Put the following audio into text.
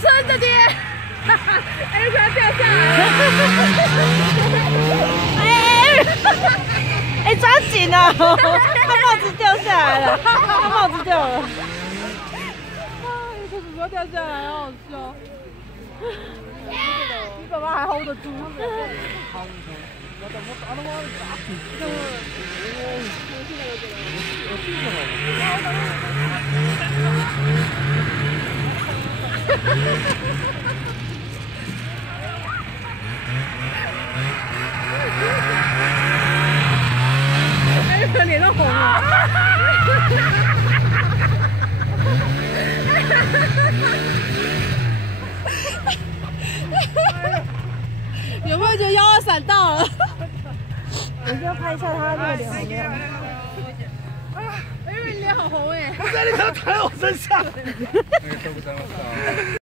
真的爹！哎，不要掉下来！哎，抓紧啊！他帽子掉下来了，他帽子掉了。裤子不要掉下来，好好笑。你爸爸还 hold 得住。哎，脸都红了。有没有觉得腰要闪到了？我先要拍一下他那个脸红的样子。因为你脸好红哎！不是，你怎么躺在我身上？